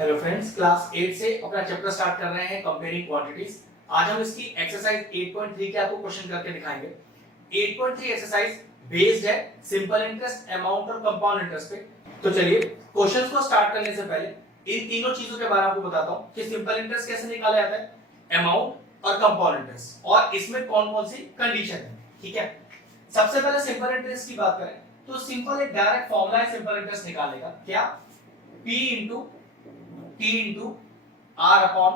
Hello friends, class 8 से अपना chapter start कर रहे हैं कंपेयरिंग क्वांटिटीज। आज हम इसकी एक्सरसाइज 8.3 के आपको क्वेश्चन करके दिखाएंगे। 8.3 एक्सरसाइज बेस्ड है सिंपल इंटरेस्ट, अमाउंट और कंपाउंड इंटरेस्ट पे। तो चलिए क्वेश्चंस को स्टार्ट करने से पहले इन तीनों चीजों के बारे में आपको बताता हूं कि सिंपल इंटरेस्ट कैसे निकाला जाता है, अमाउंट और कंपाउंड इंटरेस्ट, और इसमें कौन-कौन सी कंडीशन है। ठीक है, सबसे पहले सिंपल इंटरेस्ट की बात करें तो सिंपल एक डायरेक्ट फॉर्मूला है सिंपल इंटरेस्ट निकालने का। क्या? P into T into R upon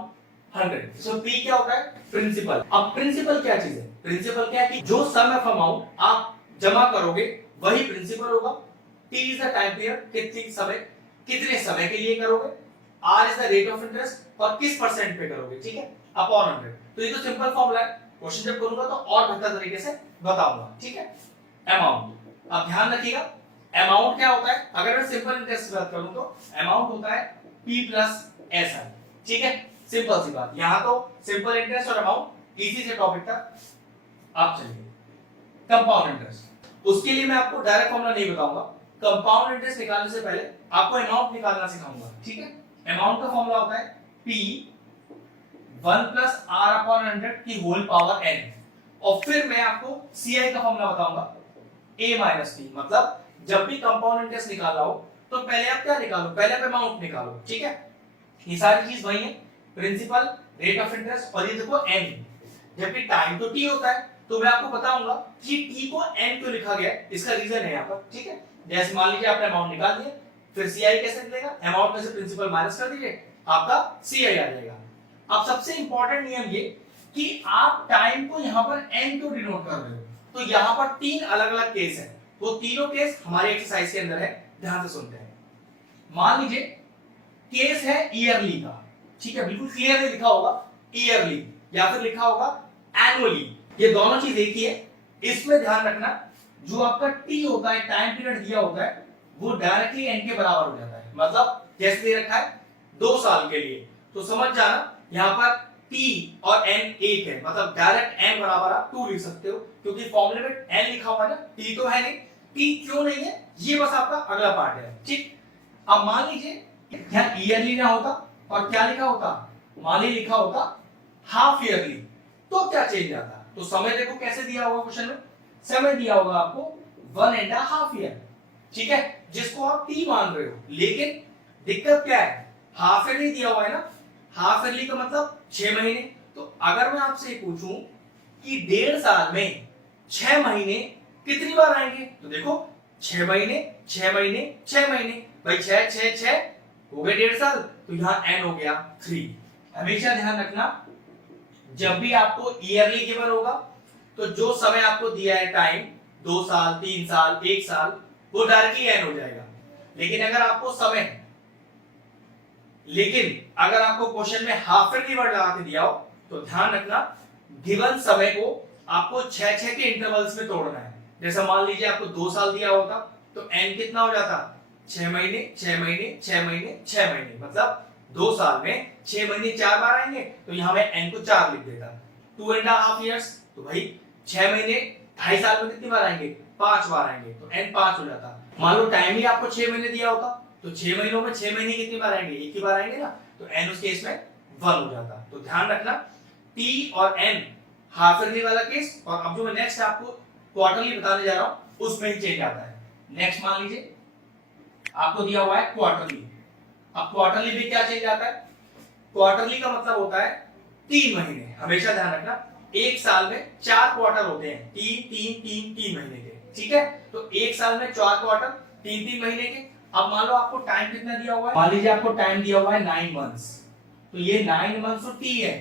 100। सो P क्या होता है? प्रिंसिपल। अब प्रिंसिपल क्या चीज है? प्रिंसिपल क्या है कि जो सम ऑफ अमाउंट आप जमा करोगे वही प्रिंसिपल होगा। T is the time period, कितने समय के लिए करोगे। R is the rate of interest, और किस परसेंट पे करोगे। ठीक है, अपॉन 100। तो ये तो सिंपल फॉर्मूला है। क्वेश्चन जब करूंगा तो और बेहतर तरीके से बताऊंगा। ठीक है, अमाउंट अब ध्यान रखिएगा, अमाउंट क्या होता है। अगर मैं सिंपल इंटरेस्ट की बात करूं तो अमाउंट होता है P प्लस SI। ठीक है, सिंपल सी बात। यहां तो सिंपल इंटरेस्ट और अमाउंट इजी से टॉपिक था। अब चलिए कंपाउंड इंटरेस्ट, उसके लिए मैं आपको डायरेक्ट फॉर्मूला नहीं बताऊंगा। कंपाउंड इंटरेस्ट निकालने से पहले आपको अमाउंट निकालना सिखाऊंगा। ठीक है, अमाउंट का फॉर्मूला होता है P 1 प्लस R अपॉन 100 की होल पावर n, और फिर मैं आपको CI का फॉर्मूला बताऊंगा A माइनस T। मतलब जब भी कंपाउंड इंटरेस्ट निकालना हो तो पहले आप क्या निकालो, पहले आप अमाउंट निकालो। ठीक है, ये सारी चीज वही है, प्रिंसिपल, रेट ऑफ इंटरेस्ट, और ये देखो n। जबकि टाइम तो t होता है, तो मैं आपको बताऊंगा कि t को n क्यों लिखा गया है, इसका रीजन है यहाँ पर। ठीक है, जैसे मान लीजिए आपने अमाउंट निकाल दिया, फिर CI कैसे निकलेगा, अमाउंट में से प्रिंसिपल माइनस कर दीजिए, आपका CI आ जाएगा। अब सबसे इंपॉर्टेंट नियम ये कि आप टाइम को यहाँ पर n क्यों डिनोट कर रहे हो। तो यहाँ पर तीन अलग अलग केस है, वो तीनों केस हमारे एक्सरसाइज के अंदर है, ध्यान से सुनते हैं। मान लीजिए केस है ईयरली का। ठीक है, बिल्कुल क्लियरली लिखा होगा ईयरली, या फिर लिखा होगा एनुअली, ये दोनों चीज एक ही है। इसमें ध्यान रखना, जो आपका टी होता है, टाइम पीरियड दिया होता है, वो डायरेक्टली एन के बराबर हो जाता है। मतलब जैसे दे रखा है 2 साल के लिए, तो समझ जाना यहाँ पर टी और एन एक है, मतलब डायरेक्ट एन बराबर आप 2 लिख सकते हो, क्योंकि फॉर्मूले में एन लिखा हुआ है ना, टी तो है नहीं। टी क्यों नहीं है, ये बस आपका अगला पार्ट है। ठीक, अब मान लीजिए यहाँ ईयरली ना होता और क्या लिखा होता, मान लीजिए लिखा होता हाफ ईयरली, तो क्या चेंज आता। तो समय देखो कैसे दिया होगा क्वेश्चन में, समय दिया होगा आपको 1.5 ईयर। ठीक है, जिसको आप टी मान रहे हो, लेकिन दिक्कत क्या है, हाफ ईयरली दिया हुआ है ना, हाफ ईयरली का मतलब 6 महीने। तो अगर मैं आपसे पूछूं कि 1.5 साल में 6 महीने कितनी बार आएंगे, तो देखो 6 महीने 6 महीने 6 महीने, भाई 6 6 6 हो गए 1.5 साल, तो यहाँ n हो गया 3। हमेशा ध्यान रखना, जब भी आपको ईयरली गिवन होगा तो जो समय आपको दिया है टाइम, 2 साल 3 साल 1 साल, वो डायरेक्टली n हो जाएगा। लेकिन अगर आपको क्वेश्चन में हाफ ईयरली वर्ड लगा के दिया हो, तो ध्यान रखना गिवन समय को आपको 6 के इंटरवल्स में तोड़ना है। जैसे मान लीजिए आपको 2 साल दिया होता, तो n कितना हो जाता, 6 महीने 6 महीने 6 महीने 6 महीने, मतलब 2 साल में 6 महीने 4 बार आएंगे, तो यहां मैं n को 4 लिख देता। 2.5 इयर्स, तो भाई 6 महीने 2.5 साल में कितनी बार आएंगे, 5 बार आएंगे, तो n 5 हो जाता। मान लो टाइम ही आपको 6 महीने दिया होता, तो 6 महीनों में 6 महीने कितनी बार आएंगे, एक ही बार आएंगे ना, तो n उस केस में 1 हो जाता। तो ध्यान रखना t और n हाफ ईयरली वाला केस, और अब जो मैं नेक्स्ट आपको क्वार्टरली बताने जा रहा हूं उसमें ही चेंज आता है। नेक्स्ट मान लीजिए आपको दिया हुआ है क्वार्टरली। अब क्वार्टरली भी क्या चेंज आता है, क्वार्टरली का मतलब होता है 3 महीने। हमेशा ध्यान रखना, एक साल में 4 क्वार्टर होते हैं, 3 महीने के। ठीक है, तो एक साल में 4 क्वार्टर 3 महीने के। अब मान लो आपको टाइम कितना दिया हुआ है, मान लीजिए आपको टाइम दिया हुआ है 9 मंथ्स, तो ये 9 मंथ्स तो टी है,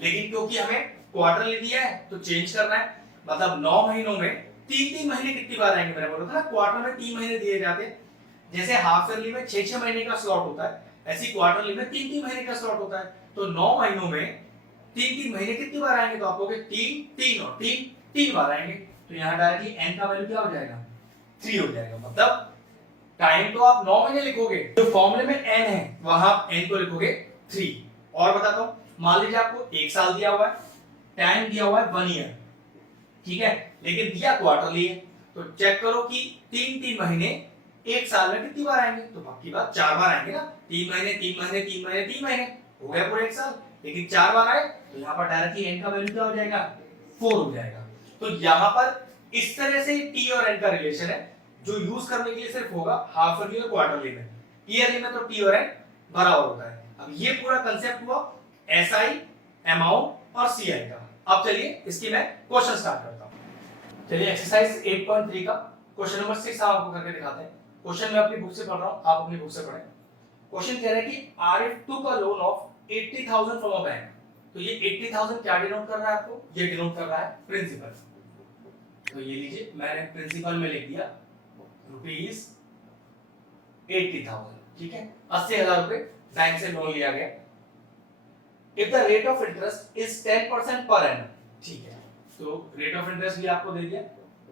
लेकिन क्योंकि हमें क्वार्टरली दिया है तो चेंज करना है। मतलब 9 महीनों में 3 महीने कितनी बार आएंगे, मैंने बोला था ना क्वार्टर में 3 महीने दिए जाते हैं। जैसे हाफ ईयरली में 6 महीने का स्लॉट होता है, ऐसी क्वार्टरली में 3 महीने का स्लॉट होता है। तो 9 महीनों में 3 महीने कितनी बार आएंगे, तो आपको 3 और 3 बार आएंगे। तो यहाँ डायरेक्टली n का वैल्यू क्या हो जाएगा, 3 हो जाएगा। मतलब टाइम तो आप 9 महीने लिखोगे, जो फॉर्मूले में n है वहां आप n को लिखोगे 3। और बताता हूं, मान लीजिए आपको 1 साल दिया हुआ है, टाइम दिया हुआ है 1 ईयर, ठीक है, लेकिन दिया क्वार्टरली है, तो चेक करो कि 3 महीने एक साल में कितनी बार आएंगे? तो पक्की बात 4 बार आएंगे ना, 3 महीने 3 महीने 3 महीने 3 महीने, हो गया पूरे एक साल। लेकिन 4 बार आए तो यहाँ पर डायरेक्टली n का वैल्यू क्या हो जाएगा? 4 हो जाएगा। तो यहाँ पर इस तरह से t और n का रिलेशन है जो यूज करने के लिए सिर्फ होगा हाफ ईयरली और क्वार्टरली में। ईयरली में तो t और n बराबर होता है। अब ये पूरा कंसेप्ट हुआ SI, अमाउंट और CI का। अब चलिए इसकी मैं क्वेश्चन स्टार्ट करता हूं। चलिए एक्सरसाइज 8.3 का क्वेश्चन नंबर 6 हम आपको करके दिखाते हैं। क्वेश्चन मैं अपनी बुक से पढ़ रहा हूं, आप अपनी बुक से पढ़ें। क्वेश्चन कह रहा है कि Arif took a loan of 80,000 from a bank. तो ये 80,000 क्या डिनोट कर रहा है आपको? ये डिनोट कर रहा है प्रिंसिपल। तो ये लीजिए मैंने प्रिंसिपल में लिख दिया रुपीस 80,000, ठीक है। 80,000 रुपए बैंक से लोन लिया गया। If the rate of interest is 10% per annum, ठीक है। तो रेट ऑफ इंटरेस्ट भी आपको दे दिया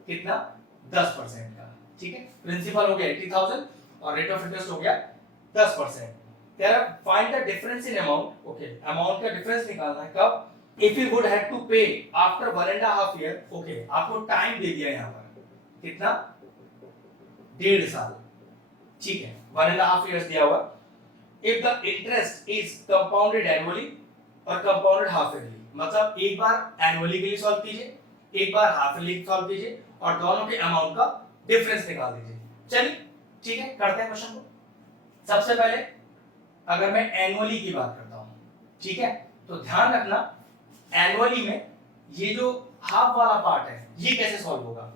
कितना? 10% का, ठीक है। प्रिंसिपल हो गया 80,000 और रेट ऑफ इंटरेस्ट हो गया 10%। तेरा find the difference in amount. Okay, amount का डिफरेंस निकालना है कब? If you would have to pay after 1.5 year. Okay, आपको टाइम दे दिया यहां पर कितना? 1.5 साल, ठीक है। 1.5 इयर्स दिया हुआ। If the interest is compounded annually और कंपाउंडेड हाफ ईयरली, मतलब एक बार एनुअली के लिए सॉल्व कीजिए, एक बार हाफ ईयरली सॉल्व कीजिए और दोनों के अमाउंट का डिफरेंस निकाल दीजिए। चलिए ठीक है, करते हैं क्वेश्चन को। सबसे पहले अगर मैं एनुअली की बात करता हूं, ठीक है, तो ध्यान रखना एनुअली में ये जो हाफ वाला पार्ट है ये कैसे सॉल्व होगा?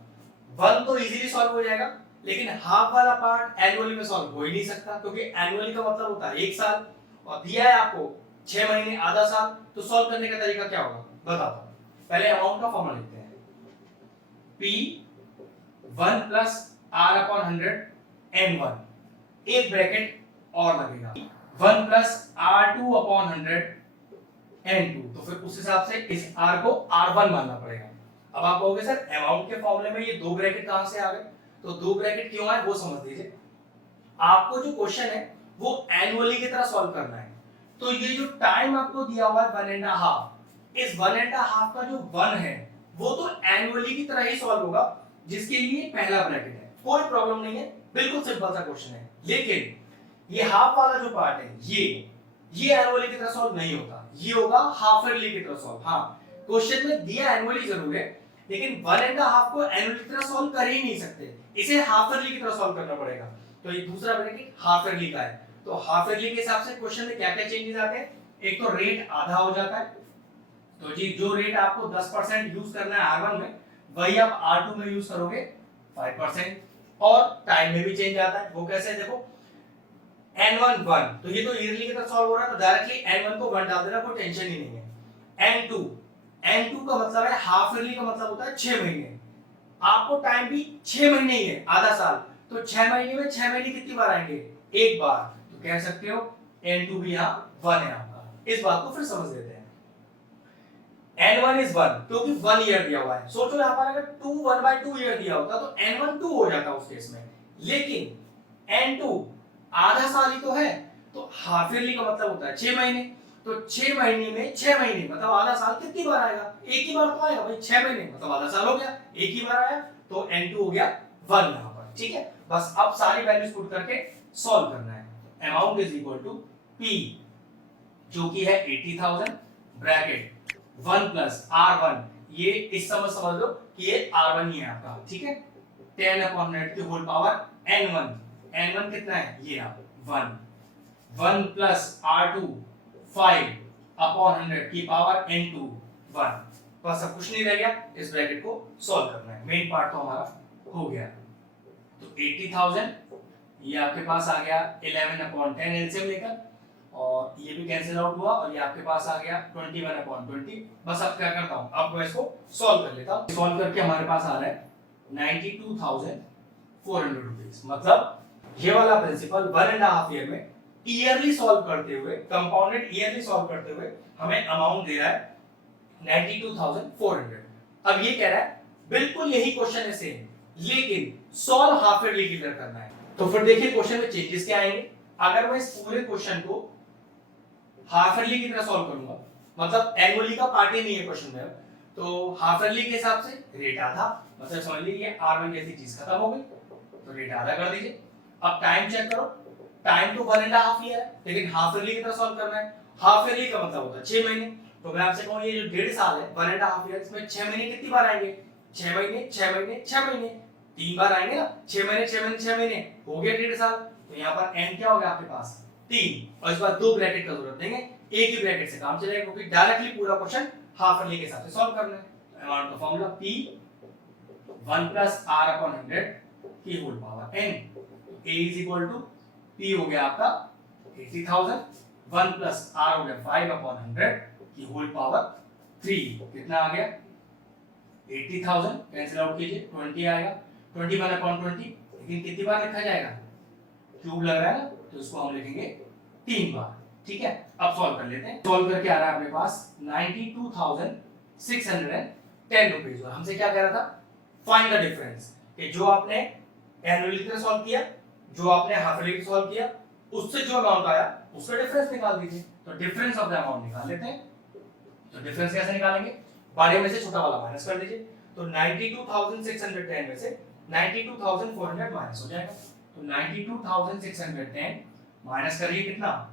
1 तो इजीली सॉल्व हो जाएगा, लेकिन हाफ वाला पार्ट एनुअली में सॉल्व हो ही नहीं सकता, क्योंकि एनुअली का मतलब होता है 1 साल और दिया है आपको 6 महीने आधा साल। तो सॉल्व करने का तरीका क्या होगा बताता हूं। पहले अमाउंट का फॉर्मूला लिखते हैं, P1 plus R upon 100 N1, एक ब्रैकेट और लगेगा 1 प्लस R2 अपॉन 100 N2। तो फिर उस हिसाब से इस R को R1 मानना पड़ेगा। अब आप कहोगे सर अमाउंट के फॉर्मूले में ये दो ब्रैकेट कहां से आ गए? तो दो ब्रैकेट क्यों आए वो समझ लीजिए। आपको जो क्वेश्चन है वो एनुअली की तरह सॉल्व करना है। तो ये जो टाइम आपको दिया हुआ है 1.5, इस 1.5 का जो 1 है वो तो एनुअली की तरह ही सॉल्व होगा, जिसके लिए पहला ब्रैकेट है। कोई प्रॉब्लम नहीं है, बिल्कुल सिंपल सा क्वेश्चन है। लेकिन ये हाफ वाला जो पार्ट है ये एनुअली की तरह सॉल्व नहीं होता, ये होगा हाफ ईयरली की तरह सॉल्व। हां, क्वेश्चन में दिया एनुअली जरूर है, लेकिन 1.5 को एनुअली की तरह सॉल्व कर ही नहीं सकते, इसे हाफ ईयरली की तरह सॉल्व करना पड़ेगा। तो ये दूसरा ब्रैकेट हाफ ईयरली का है। तो हाफ ईयरली के हिसाब से क्वेश्चन में क्या क्या चेंजेस आते हैं? एक तो रेट आधा हो जाता है, तो जी जो रेट आपको 10% यूज करना है R1 में, वही आप R2 में यूज करोगे 5%। और टाइम में भी चेंज आता है, वो कैसे है देखो, N1 1, तो ये तो ईयरली की तरह सॉल्व हो रहा है, तो डायरेक्टली N1 को 1 डाल देना, कोई टेंशन ही नहीं है। N2 का मतलब है हाफ ईयरली का मतलब होता है 6 महीने। आपको टाइम भी 6 महीने ही है, आधा साल। तो 6 महीने में 6 महीने कितनी बार आएंगे? एक बार। तो कह सकते हो N2 भी यहाँ 1 है आपका। इस बात को फिर समझ लेते हैं। N1 is 1 क्योंकि 1 ईयर दिया हुआ है। सोचो यहाँ पर अगर 2 1/2 ईयर दिया होता तो N1 2 हो जाता उस केस में, लेकिन N2 आधा साल ही तो है, तो हाफ ईयरली का मतलब होता है 6 महीने। तो 6 महीने में 6 महीने मतलब आधा साल कितनी बार आएगा? एक ही बार तो आएगा भाई, 6 महीने मतलब आधा साल हो गया, एक ही बार आया, तो N2 हो गया 1 यहाँ पर, ठीक है। बस अब सारी वैल्यूज पुट करके सॉल्व करना है। Amount is equal to P जो कि है 80,000 ब्रैकेट 1 प्लस R1, ये इस समझ लो कि ये R1 ही है आपका, ठीक है। 10 अपॉन 100 की होल पावर N1 कितना है? ये आप 1 प्लस R2 5 अपॉन 100 की पावर N2 1। बस अब कुछ नहीं रह गया, इस ब्रैकेट को सॉल्व करना है। मेन पार्ट तो हमारा हो गया। तो 80,000 ये आपके पास आ गया 11 अपॉन 10 एलसीएम लेकर, और ये भी कैंसिल आउट हुआ, और ये आपके पास आ गया 21 अपॉन 20। बस अब क्या करता हूं, अब मैं इसको सॉल्व कर लेता हूं। सॉल्व करके हमारे पास आ रहा है 92,400 रुपीस। मतलब ये वाला प्रिंसिपल 1.5 ईयर में ईयरली सॉल्व करते हुए, कंपाउंडेड ईयरली सॉल्व करते हुए हमें अमाउंट दे रहा है 92,400। अब ये कह रहा है बिल्कुल यही क्वेश्चन है सेम, लेकिन सॉल्व हाफ ईयरली की तरह करना है। तो फिर देखिए क्वेश्चन में चेंजेस क्या आएंगे। अगर मैं इस पूरे क्वेश्चन को हाफ ईयरली की तरह सॉल्व करूंगा, मतलब एनुअली का पार्ट ही नहीं है क्वेश्चन में, तो हाफ ईयरली के हिसाब से रेट आधा, मतलब समझ लीजिए R1 जैसी चीज खत्म हो गई, तो रेट आधा कर दीजिए। अब टाइम चेक करो, टाइम तो 1.5 ईयर है, लेकिन हाफ ईयरली की तरह सॉल्व करना है। हाफ ईयरली का मतलब होता है 6 महीने। तो मैं आपसे कहूं ये जो 1.5 साल है 1.5 ईयर, इसमें 6 महीने कितनी बार आएंगे? 6 महीने 6 महीने 6 महीने, 3 बार आएंगे ना। 6 महीने 6 महीने 6 महीने हो गया 1.5 साल। तो यहाँ पर n क्या हो गया आपके पास? 3। और इस बार 2 ब्रैकेट का जरूरत देंगे, एक ही ब्रैकेट से काम चलेगा क्योंकि डायरेक्टली पूरा क्वेश्चन हाफ ईयरली के हिसाब से सॉल्व करना है। अमाउंट का फार्मूला p 1 + r/100 की whole power n। a = p हो गया आपका 80,000, 1 + r हो गया 5/100 की होल पावर 3। कितना आ गया? 80,000 कैंसिल आउट कीजिए, 20 आएगा। 21/20, लेकिन कितनी बार लिखा जाएगा? क्यूब लग रहा है ना, तो इसको हम लिखेंगे 3 बार। ठीक है, अब सॉल्व कर लेते हैं। सॉल्व करके आ रहा है अपने पास 92,610 रुपीस। और हमसे क्या कह रहा था? फाइंड द डिफरेंस, कि जो आपने एनुअली के सॉल्व किया, जो आपने हाफ ईयरली के सॉल्व किया, उससे जो अमाउंट आया उसका डिफरेंस निकाल दीजिए। तो डिफरेंस ऑफ द अमाउंट निकाल लेते हैं। तो डिफरेंस कैसे निकालेंगे? बड़े में से छोटा वाला माइनस कर दीजिए। तो 92,610 में से 92,400 माइनस हो जाएगा। तो 92,610 माइनस करिए कितना?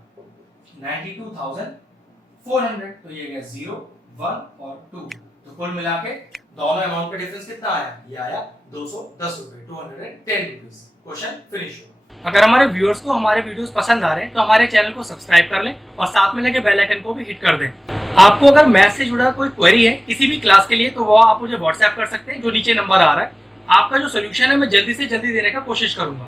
92,400। तो ये गया 0, 1 और 2। तो कुल मिला के दोनों अमाउंट का डिफरेंस कितना आया? ये आया 210 रुपए, 210 रुपीस। क्वेश्चन फिनिश हुआ। अगर हमारे व्यूअर्स को हमारे वीडियोस पसंद आ रहे हैं तो हमारे चैनल को सब्सक्राइब कर लें और साथ में लगे बेल आइकन को भी हिट कर दें। आपको अगर मैथ से जुड़ा कोई क्वेरी है किसी भी क्लास के लिए, तो वो आप मुझे व्हाट्सएप कर सकते हैं, जो नीचे नंबर आ रहा है। आपका जो सोल्यूशन है मैं जल्दी से जल्दी देने का कोशिश करूंगा।